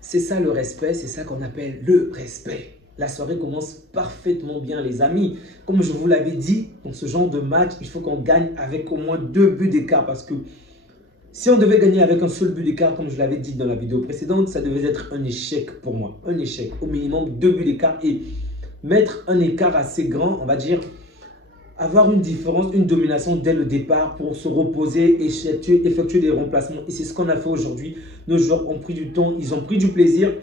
C'est ça le respect, c'est ça qu'on appelle le respect. La soirée commence parfaitement bien, les amis. Comme je vous l'avais dit, dans ce genre de match, il faut qu'on gagne avec au moins 2 buts d'écart. Parce que si on devait gagner avec un seul but d'écart, comme je l'avais dit dans la vidéo précédente, ça devait être un échec pour moi. Un échec. Au minimum 2 buts d'écart. Et mettre un écart assez grand, on va dire, avoir une différence, une domination dès le départ pour se reposer, effectuer des remplacements. Et c'est ce qu'on a fait aujourd'hui. Nos joueurs ont pris du temps, ils ont pris du plaisir.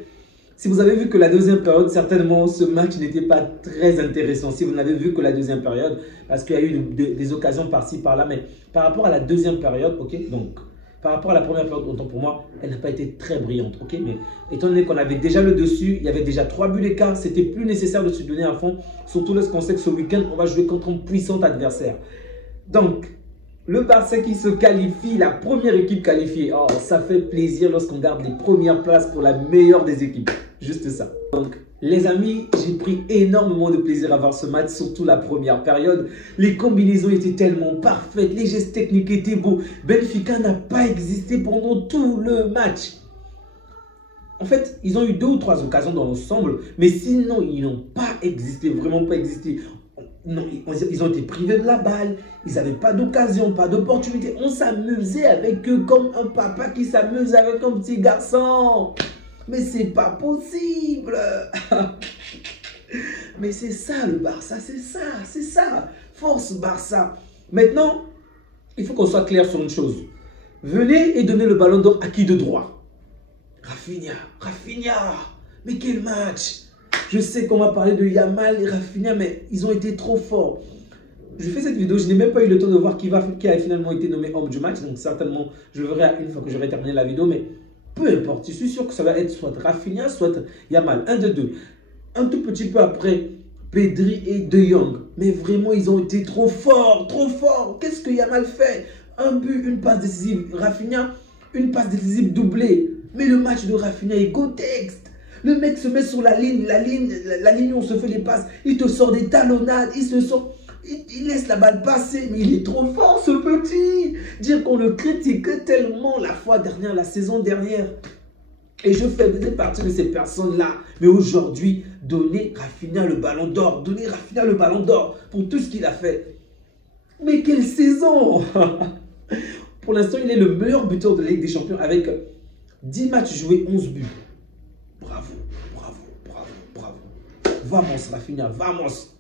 Si vous avez vu que la deuxième période, certainement, ce match n'était pas très intéressant. Si vous n'avez vu que la deuxième période, parce qu'il y a eu des occasions par-ci, par-là. Mais par rapport à la deuxième période, ok, donc, par rapport à la première période, autant pour moi, elle n'a pas été très brillante, ok. Mais étant donné qu'on avait déjà le dessus, il y avait déjà 3 buts d'écart, c'était plus nécessaire de se donner à fond. Surtout lorsqu'on sait que ce week-end, on va jouer contre un puissant adversaire. Donc, le Barça qui se qualifie, la première équipe qualifiée. Oh, ça fait plaisir lorsqu'on garde les premières places pour la meilleure des équipes. Juste ça. Donc, les amis, j'ai pris énormément de plaisir à voir ce match, surtout la première période. Les combinaisons étaient tellement parfaites, les gestes techniques étaient beaux. Benfica n'a pas existé pendant tout le match. En fait, ils ont eu 2 ou 3 occasions dans l'ensemble, mais sinon, ils n'ont pas existé, vraiment pas existé. Non, ils ont été privés de la balle, ils n'avaient pas d'occasion, pas d'opportunité. On s'amusait avec eux comme un papa qui s'amuse avec un petit garçon. Mais c'est pas possible. Mais c'est ça le Barça, c'est ça. Force Barça. Maintenant, il faut qu'on soit clair sur une chose. Venez et donnez le ballon d'or à qui de droit? Rafinha. Mais quel match! Je sais qu'on va parler de Yamal et Rafinha, mais ils ont été trop forts. Je fais cette vidéo, je n'ai même pas eu le temps de voir qui a finalement été nommé homme du match. Donc certainement, je le verrai une fois que j'aurai terminé la vidéo. Mais peu importe, je suis sûr que ça va être soit Rafinha, soit Yamal. Un de deux. Un tout petit peu après, Pedri et De Jong. Mais vraiment, ils ont été trop forts, trop forts. Qu'est-ce que Yamal fait? Un but, une passe décisive. Rafinha, une passe décisive doublée. Mais le match de Rafinha est go-text. Le mec se met sur la ligne où on se fait les passes. Il te sort des talonnades, il laisse la balle passer. Mais il est trop fort ce petit. Dire qu'on le critique tellement la fois dernière, la saison dernière. Et je faisais partie de ces personnes-là. Mais aujourd'hui, donnez Rafinha le ballon d'or. Donnez Rafinha le ballon d'or pour tout ce qu'il a fait. Mais quelle saison! Pour l'instant, il est le meilleur buteur de la Ligue des Champions avec 10 matchs joués, 11 buts. Bravo. Vamos, Rafinha, vamos.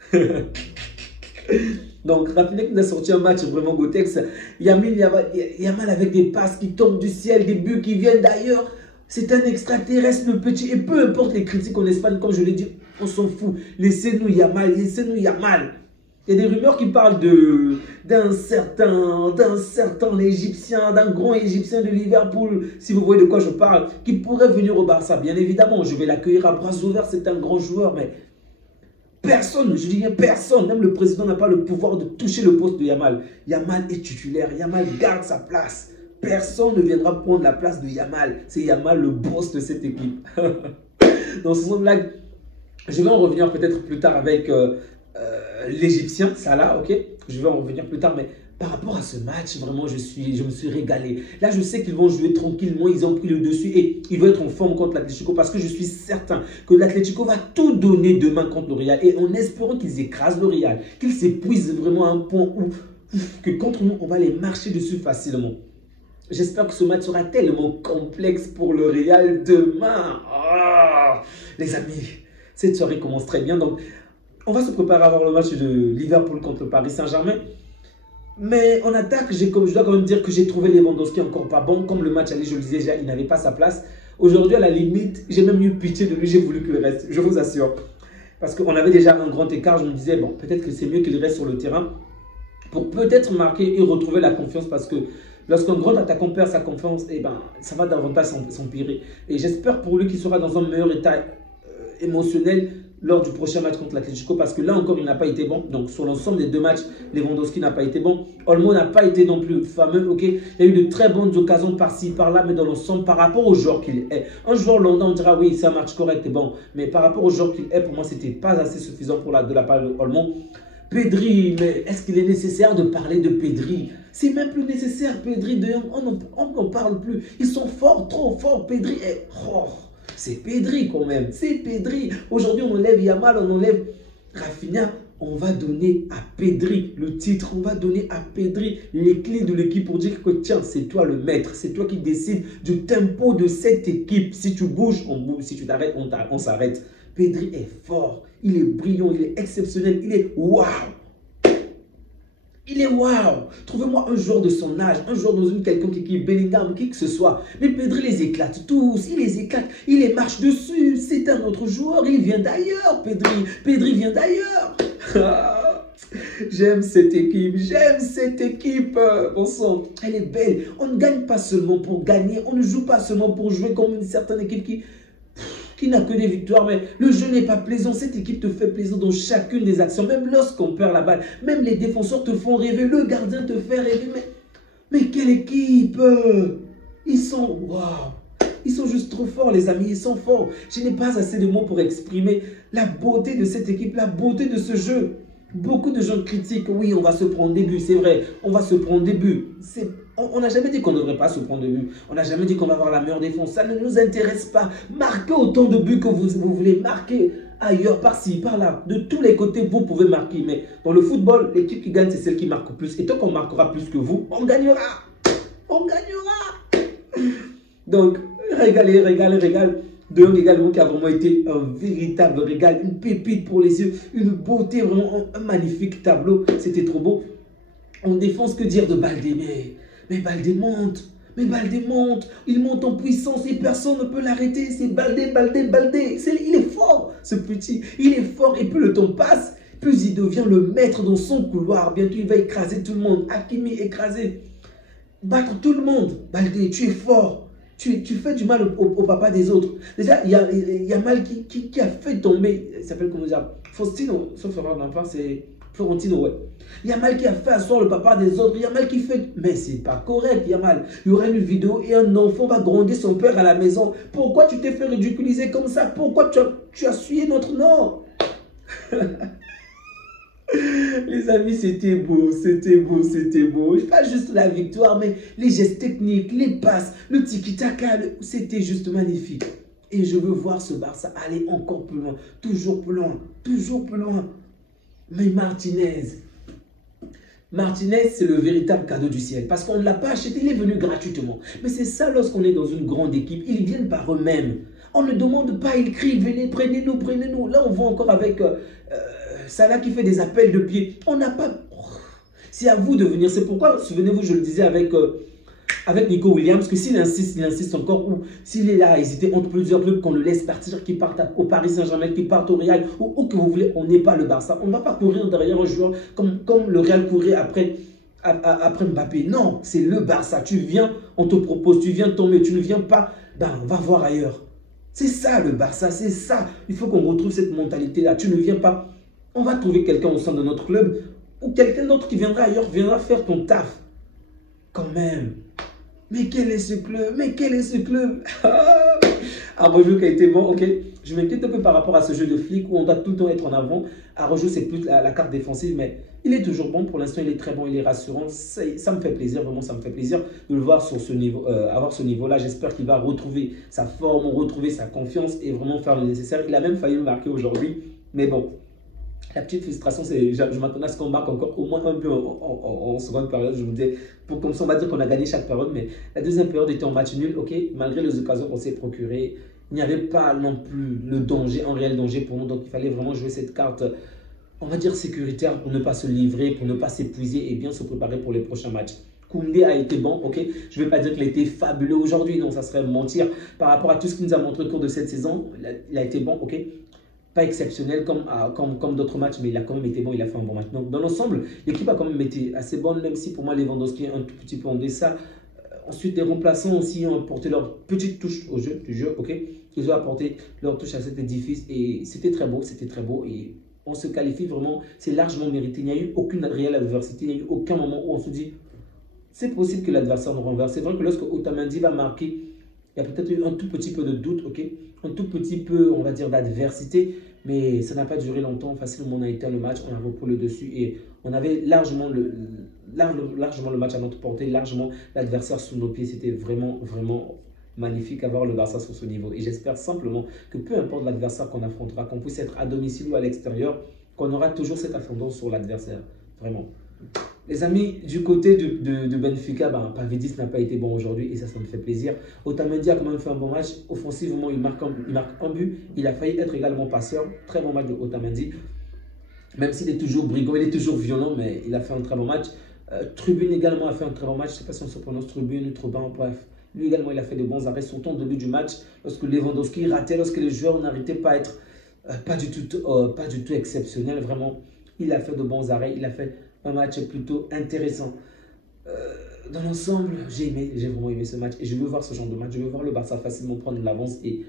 Donc, Rafinha qui nous a sorti un match vraiment gotex. Yamal avec des passes qui tombent du ciel, des buts qui viennent d'ailleurs. C'est un extraterrestre, le petit. Et peu importe les critiques en Espagne, comme je l'ai dit, on s'en fout. Laissez-nous Yamal. Il y a des rumeurs qui parlent d'un certain Égyptien, d'un grand Égyptien de Liverpool, si vous voyez de quoi je parle, qui pourrait venir au Barça. Bien évidemment, je vais l'accueillir à bras ouverts, c'est un grand joueur, mais personne, je dis bien personne, même le président n'a pas le pouvoir de toucher le poste de Yamal. Yamal est titulaire, Yamal garde sa place. Personne ne viendra prendre la place de Yamal. C'est Yamal le boss de cette équipe. Dans ce sens blague, je vais en revenir peut-être plus tard avec l'Égyptien, Salah, ok. Je vais en revenir plus tard, mais par rapport à ce match, vraiment, je me suis régalé. Là, je sais qu'ils vont jouer tranquillement, ils ont pris le dessus et ils vont être en forme contre l'Atlético parce que je suis certain que l'Atlético va tout donner demain contre le Real et en espérant qu'ils écrasent le Real, qu'ils s'épuisent vraiment à un point où que contre nous, on va les marcher dessus facilement. J'espère que ce match sera tellement complexe pour le Real demain. Oh, les amis, cette soirée commence très bien. Donc, on va se préparer à voir le match de Liverpool contre le Paris Saint-Germain. Mais en attaque, je dois quand même dire que j'ai trouvé Lewandowski encore pas bon. Comme le match allait, je le disais déjà, il n'avait pas sa place. Aujourd'hui, à la limite, j'ai même eu pitié de lui. J'ai voulu qu'il reste, je vous assure. Parce qu'on avait déjà un grand écart. Je me disais, bon, peut-être que c'est mieux qu'il reste sur le terrain pour peut-être marquer et retrouver la confiance. Parce que lorsqu'un grand attaquant perd sa confiance, eh ben, ça va davantage s'empirer. Et j'espère pour lui qu'il sera dans un meilleur état émotionnel lors du prochain match contre l'Atlético, parce que là encore il n'a pas été bon. Donc sur l'ensemble des 2 matchs, Lewandowski n'a pas été bon, Olmo n'a pas été non plus fameux, ok. Il y a eu de très bonnes occasions par-ci par-là, mais dans l'ensemble par rapport au joueur qu'il est, un joueur lambda on dira oui c'est un match correct et bon, mais par rapport au joueur qu'il est, pour moi c'était pas assez suffisant pour de la part de Olmo. Pedri, mais est-ce qu'il est nécessaire de parler de Pedri? C'est même plus nécessaire. Pedri, De Jong, on n'en parle plus. Ils sont forts, trop forts. Pedri est... Oh. c'est Pedri quand même. C'est Pedri. Aujourd'hui, on enlève Yamal, on enlève Rafinha. On va donner à Pedri le titre, on va donner à Pedri les clés de l'équipe pour dire que tiens, c'est toi le maître, c'est toi qui décides du tempo de cette équipe. Si tu bouges, on bouge, si tu t'arrêtes, on s'arrête. Pedri est fort, il est brillant, il est exceptionnel, il est waouh. Il est waouh. Trouvez-moi un joueur de son âge, un joueur dans une quelconque équipe, Bellingham, qui que ce soit. Mais Pedri les éclate tous, il les éclate, il les marche dessus. C'est un autre joueur, il vient d'ailleurs, Pedri. Pedri vient d'ailleurs. J'aime cette équipe, bon sang, elle est belle. On ne gagne pas seulement pour gagner, on ne joue pas seulement pour jouer comme une certaine équipe qui n'a que des victoires, mais le jeu n'est pas plaisant. Cette équipe te fait plaisir dans chacune des actions, même lorsqu'on perd la balle, même les défenseurs te font rêver, le gardien te fait rêver, mais quelle équipe! Ils sont, waouh! Ils sont juste trop forts, les amis, ils sont forts. Je n'ai pas assez de mots pour exprimer la beauté de cette équipe, la beauté de ce jeu. Beaucoup de gens critiquent, oui, on va se prendre des buts, c'est vrai, on va se prendre des buts. On n'a jamais dit qu'on ne devrait pas se prendre des buts. On n'a jamais dit qu'on va avoir la meilleure défense. Ça ne nous intéresse pas. Marquez autant de buts que vous voulez. Marquer ailleurs, par-ci, par-là. De tous les côtés, vous pouvez marquer. Mais dans le football, l'équipe qui gagne, c'est celle qui marque plus. Et tant qu'on marquera plus que vous, on gagnera. On gagnera. Donc, régalez, régalez, régalez. De Jong également qui a vraiment été un véritable régal, une pépite pour les yeux, une beauté, vraiment un magnifique tableau. C'était trop beau. En défense, que dire de Baldé? Mais Baldé monte. Mais Baldé monte. Il monte en puissance et personne ne peut l'arrêter. C'est Baldé, Baldé, Baldé. Il est fort, ce petit. Il est fort et plus le temps passe, plus il devient le maître dans son couloir. Bientôt, il va écraser tout le monde. Hakimi écrasé. Battre tout le monde. Baldé, tu es fort. Tu fais du mal au papa des autres. Déjà, il y a Mal qui a fait tomber, il s'appelle comment dire, Faustino, sauf erreur d'un part, c'est Florentino, ouais. Il y a Mal qui a fait asseoir le papa des autres. Il y a Mal qui fait, mais c'est pas correct, il y a Mal. Il y aura une vidéo et un enfant va gronder son père à la maison. Pourquoi tu t'es fait ridiculiser comme ça? Pourquoi tu as essuyé notre nom? Les amis, c'était beau, c'était beau, c'était beau. Pas juste la victoire, mais les gestes techniques, les passes, le tiki-taka, c'était juste magnifique. Et je veux voir ce Barça aller encore plus loin, toujours plus loin, toujours plus loin. Mais Martinez, c'est le véritable cadeau du ciel. Parce qu'on ne l'a pas acheté, il est venu gratuitement. Mais c'est ça lorsqu'on est dans une grande équipe, ils viennent par eux-mêmes. On ne demande pas, ils crient, venez, prenez-nous, prenez-nous. Là, on voit encore avec Salah qui fait des appels de pied. On n'a pas... C'est à vous de venir. C'est pourquoi, souvenez-vous, je le disais avec Nico Williams, que s'il insiste encore, ou s'il est là à hésiter entre plusieurs clubs, qu'on le laisse partir, qu'il parte au Paris Saint-Germain, qu'il parte au Real, ou que vous voulez, on n'est pas le Barça. On ne va pas courir derrière un joueur comme le Real courait après Mbappé. Non, c'est le Barça. Tu viens, on te propose, tu viens tomber, tu ne viens pas, ben, on va voir ailleurs. C'est ça le Barça, c'est ça. Il faut qu'on retrouve cette mentalité-là. Tu ne viens pas, on va trouver quelqu'un au sein de notre club, ou quelqu'un d'autre qui viendra ailleurs, viendra faire ton taf. Quand même. Mais quel est ce club? Mais quel est ce club? Arrojo qui a été bon, ok. Je m'inquiète un peu par rapport à ce jeu de flic où on doit tout le temps être en avant. Arrojo, c'est plus la carte défensive, mais il est toujours bon. Pour l'instant, il est très bon, il est rassurant. Ça me fait plaisir, vraiment, ça me fait plaisir de le voir sur ce niveau, avoir ce niveau-là. J'espère qu'il va retrouver sa forme, retrouver sa confiance et vraiment faire le nécessaire. Il a même failli me marquer aujourd'hui, mais bon. La petite frustration, c'est je m'attendais à ce qu'on marque encore au moins un but en seconde période. Je me disais, comme ça, on va dire qu'on a gagné chaque période, mais la deuxième période était en match nul, ok, malgré les occasions qu'on s'est procurées. Il n'y avait pas non plus le danger, un réel danger pour nous, donc il fallait vraiment jouer cette carte, on va dire sécuritaire, pour ne pas se livrer, pour ne pas s'épuiser et bien se préparer pour les prochains matchs. Koundé a été bon, ok. Je ne vais pas dire qu'il a été fabuleux aujourd'hui, non, ça serait mentir. Par rapport à tout ce qu'il nous a montré au cours de cette saison, il a été bon, ok. Pas exceptionnel comme d'autres matchs, mais il a quand même été bon, il a fait un bon match. Donc, dans l'ensemble, l'équipe a quand même été assez bonne, même si pour moi, Lewandowski est un tout petit peu en deçà. Ensuite, les remplaçants aussi ont apporté leur petite touche au jeu, ok. Ils ont apporté leur touche à cet édifice et c'était très beau, et on se qualifie vraiment, c'est largement mérité. Il n'y a eu aucune réelle adversité, il n'y a eu aucun moment où on se dit, c'est possible que l'adversaire nous renverse. C'est vrai que lorsque Otamendi va marquer, il y a peut-être eu un tout petit peu de doute, ok, un tout petit peu, on va dire, d'adversité, mais ça n'a pas duré longtemps. Facilement, on a éteint le match, on a repris le dessus et on avait largement le match à notre portée, largement l'adversaire sous nos pieds. C'était vraiment, vraiment magnifique à voir le Barça sur ce niveau. Et j'espère simplement que peu importe l'adversaire qu'on affrontera, qu'on puisse être à domicile ou à l'extérieur, qu'on aura toujours cette ascendance sur l'adversaire. Vraiment. Les amis, du côté de Benfica, Pavlidis n'a pas été bon aujourd'hui et ça me fait plaisir. Otamendi a quand même fait un bon match. Offensivement, il marque un but. Il a failli être également passeur. Très bon match de Otamendi. Même s'il est toujours brigand, il est toujours violent, mais il a fait un très bon match. Tribune également a fait un très bon match. Je ne sais pas si on se prononce Tribune, Trubin, bref. Lui également, il a fait de bons arrêts, surtout au début du match. Lorsque Lewandowski ratait, lorsque les joueurs n'arrêtaient pas à être pas du tout exceptionnels. Vraiment, il a fait de bons arrêts. Il a fait un match plutôt intéressant. Dans l'ensemble, j'ai vraiment aimé ce match. Et je veux voir ce genre de match. Je veux voir le Barça facilement prendre l'avance et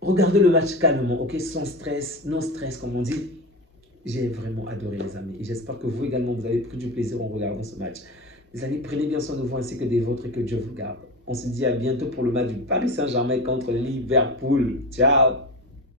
regarder le match calmement, ok, sans stress, non stress, comme on dit. J'ai vraiment adoré, les amis. Et j'espère que vous également, vous avez pris du plaisir en regardant ce match. Les amis, prenez bien soin de vous ainsi que des vôtres et que Dieu vous garde. On se dit à bientôt pour le match du Paris Saint-Germain contre Liverpool. Ciao!